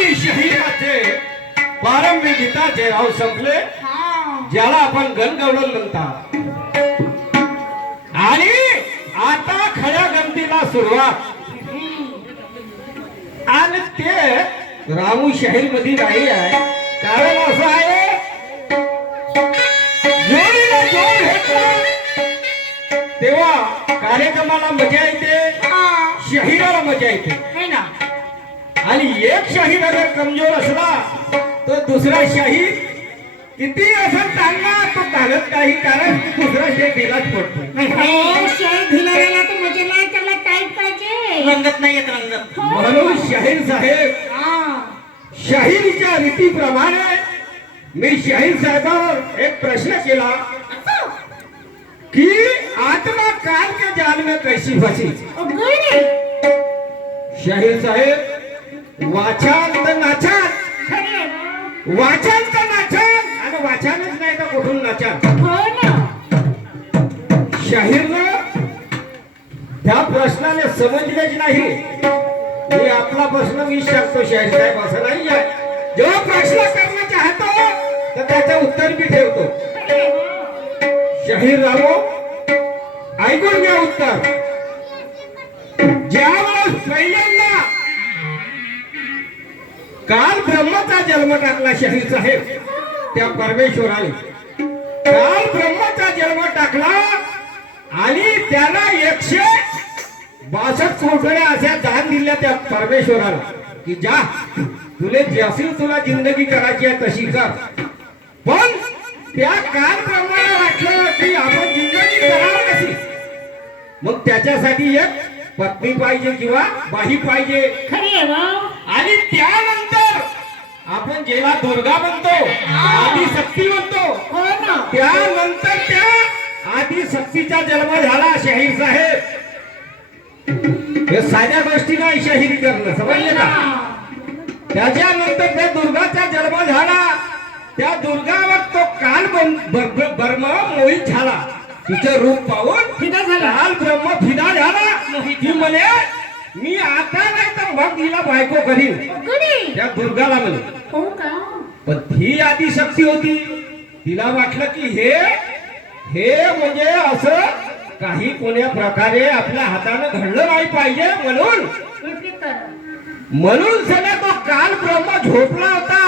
आणि शरीराचे पारंबी गीताचे राव संपले, ज्याला आपण गणगवळण म्हणतात. आणि आता खऱ्या गमतीला सुरुवात. आणि ते रामू शहीर मध्ये नाही आहे. कारण असं आहे, जोडीला जोड घेतला तेव्हा कार्यक्रमाला मजा येते, शहीराला मजा येते, है ना. आणि एक शाहीर अगर कमजोर असला तर दुसरा शाहीर किती असं चालला तो चालत नाही. कारण दुसरा शाहीर ढिलाच पडतो. ढिलाऱ्याला तर मजा नाही, त्याला टाईट पाहिजे, रंगत नाही येत रंगत. म्हणून शाहीर साहेब, शाहिरीच्या रीतीप्रमाणे मी शाहीर साहेबांवर एक प्रश्न केला कि आत्मा काल के जाल में कैसी फंसी. शाहीर साहेब, वाचाल तर नाचाल, वाचाल तर नाचाल, आणि वाचालच नाही तर कुठून नाचाल. शाहीरनं त्या प्रश्नाने समजलेच नाही. मी आपला प्रश्न विचारतो शाहीर साहेब, असं नाही आहे. जेव्हा प्रश्न करना चाहतो तर त्याचं उत्तर मी ठेवतो. शाहीर रामो, ऐकून घ्या उत्तर. ज्यावेळेस पहिल्यांदा काल ब्रह्माचा जन्म टाकला शाहीर साहेब, त्या परमेश्वराने काल ब्रह्माचा जन्म टाकला आणि त्याला 162 कोठड्या अशा दान दिल्या त्या परमेश्वराला की जा, तुले जशी तुला जिंदगी करायची आहे तशी कर. पण त्या काल ब्रह्माला वाटलं की आपण जिंदगी करावं कशी. मग त्याच्यासाठी एक पत्नी पाहिजे किंवा बाई पाहिजे. आणि त्यानंतर आपण ज्याला दुर्गा म्हणतो, आदिशक्ती म्हणतो, त्यानंतर त्या आदिशक्तीचा जन्म झाला. शाहीर साहेब, हे साध्या गोष्टी नाही शाहिरी करणं, समजले का. त्याच्यानंतर त्या दुर्गाचा जन्म झाला. त्या दुर्गावर तो काल ब्रह्म मोहित झाला. तिचं रूप पाहून फिदा झाला. काल ब्रह्म फिदा झाला की म्हणे मी आता नाही तर मग तिला बायको करीन. त्या दुर्गाला म्हणे. पण ती आदिशक्ती होती. तिला वाटलं की हे म्हणजे असं काही कोण्या प्रकारे आपल्या हाताने घडलं नाही पाहिजे. म्हणून सगळ्या तो काल ब्रह्म झोपला होता.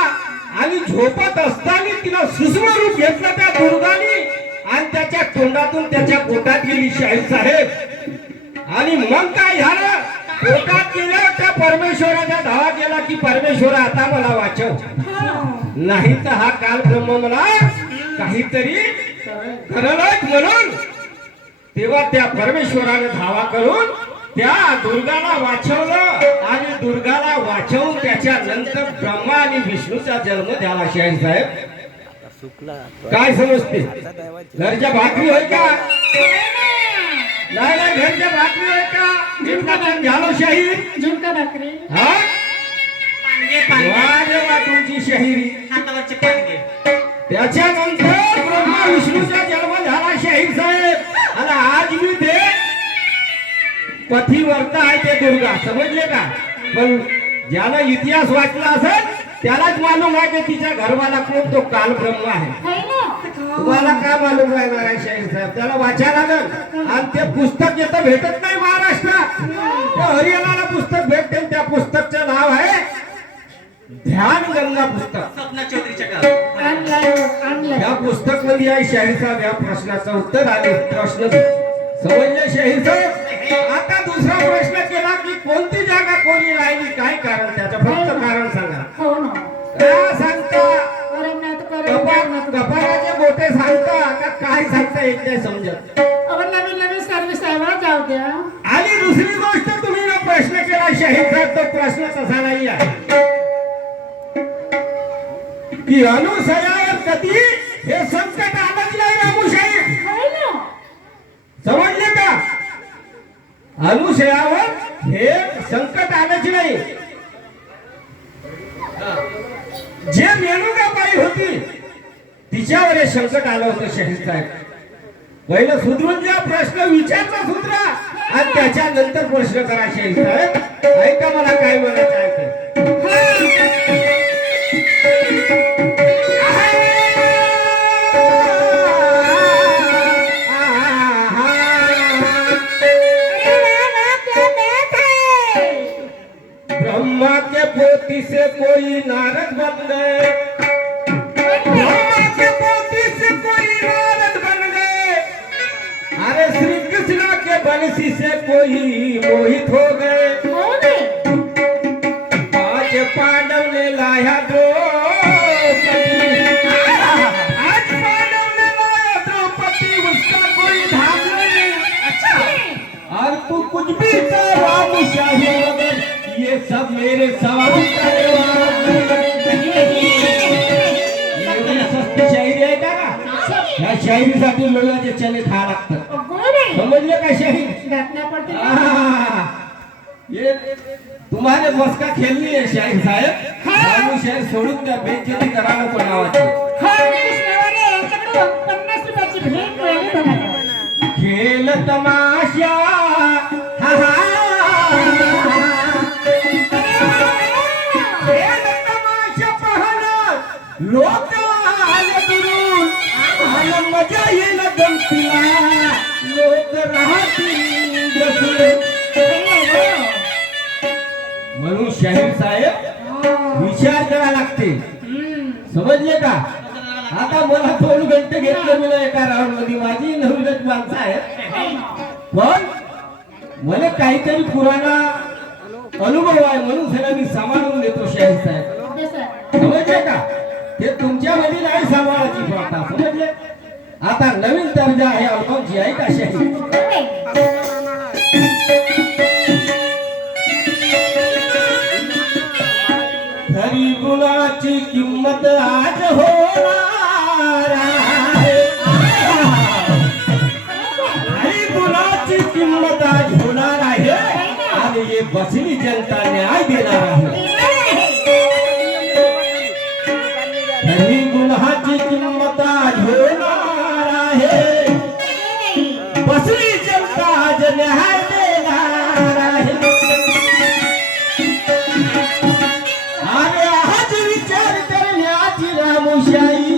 आणि झोपत असताना तिला सूक्ष्म रूप घेतलं त्या दुर्गाने आणि त्याच्या तोंडातून त्याच्या पोटात गेली शाहीर साहेब. आणि मग काय झालं, पोटात गेल्या त्या परमेश्वराचा धावा केला की परमेश्वर आता मला वाचव, नाही तर हा काल ब्रह्म मला काहीतरी करलच. म्हणून तेव्हा त्या परमेश्वराने धावा करून त्या दुर्गाला वाचवलं. आणि दुर्गाला वाचवून त्याच्यानंतर ब्रह्मा आणि विष्णूचा जन्म झाला. शाहीर साहेब, काय समजते? घरच्या भाकरी होय का? नाही नाही, घरच्या भाकरी होय का? जिंकन झालो शाहीर. झुणका भाकरी, हा तुमची शाहिरी. त्याच्यानंतर ब्रह्मा विष्णूचा जन्म झाला शाहीर साहेब. आणि आज मी ते पथीवर्त आहे ते दुर्गा, समजले का. पण ज्याला इतिहास वाचला असेल त्यालाच मालूम आहे की तिच्या घरवाला कोण, तो काल ब्रह्म आहे. तुम्हाला काय मालूम राहणार आहे शाहीर साहेब? त्याला वाचायला लागल. आणि ते पुस्तक येतं भेटत नाही महाराष्ट्रात. त्या हरियाणाला पुस्तक भेटते. त्या पुस्तकचं नाव आहे ध्यान गंगा पुस्तक. या पुस्तक मध्ये आहे शाहीर साहेब या प्रश्नाचं उत्तर आले. प्रश्न समजले शाहीर साहेब? आता दुसरा प्रश्न केला की कोणती जागा कोणी राहिली, काय कारण, त्याचं फक्त कारण सांगा. काय सांगता? कपाराचे मोठे सांगता का काय सांगता येत नाही समजत. नवीन नवीन सर्व्हिस आहे, जाऊ द्या. आणि दुसरी गोष्ट तुम्ही जो प्रश्न केला शाहीर साहेब, तो प्रश्न तसा नाही आहे की अनुसयावर कधी हे संकट आलंच नाही. रामू शाहीर, समजले का? अनुसयावर हे संकट आलंच नाही. जे मेणुकाबाई होती तिच्यावर हे संकट आलं होतं शाहीर साहेब. पहिलं सुधरून द्या, प्रश्न विचारला सुधरा आणि त्याच्यानंतर प्रश्न करा शाहीर साहेब. ऐका मला काय म्हणायचं आहे ते. ब्रह्मा के पोती से कोई नारद बन गए, ब्रह्मा के पोती से कोई नारद बन गए, अरे श्री कृष्ण के बंसी से कोई मोहित हो गए। हो गए आज पांडव ने लाया द्रौपदी, आज पांडव ने लाया द्रौपदी, उसका कोई धाम नहीं। और तू कुछ भी कर रामशाही मगर ये सब मेरे सवाल करे सस्ती शायरी आहे का? या शायरीसाठी लोकांचे चने खा लागतात, गोड आहे समजले का शायरी? घटना पडते ये तुम्हारे बस का खेल नहीं है शाहीर साहेब, रामू शाहीर सोडून द्या, बेइज्जती करा नको नावाची। कृष्णवाले यांच्याकडे 50 रुपयाची भेट मिळाली बघा. खेल तमाशा हा हा, खेल तमाशा पाहणं लोक आले दुरून, आलं मजा येईल गमतीला, लोक राहतील बसून। म्हणून शाहीर साहेब विचार करा लागते, समजले का? आता मला 2 घंटे घेतलं मी एका राऊंड मध्ये, माझी नवीनच माणसं आहेत, पण मला काहीतरी पुराणा अनुभव आहे म्हणून सगळं मी सांभाळून देतो शाहीर साहेब, समजले का? ते तुमच्यामध्ये नाही सांभाळायची प्रथा, समजले? आता नवीन दर्जा आहे अल्बमची आहे का शाहीर? खरी गुणाची किंमत आज होणार आहे, खरी गुणाची किंमत आज होणार आहे, आणि ये बसली जनता न्याय देणार आहे। खरी गुणाची किंमत आज होणार आहे, बसली जनता आज न्याय देणार आहे। अरे आज विचार करण्याची रामशाही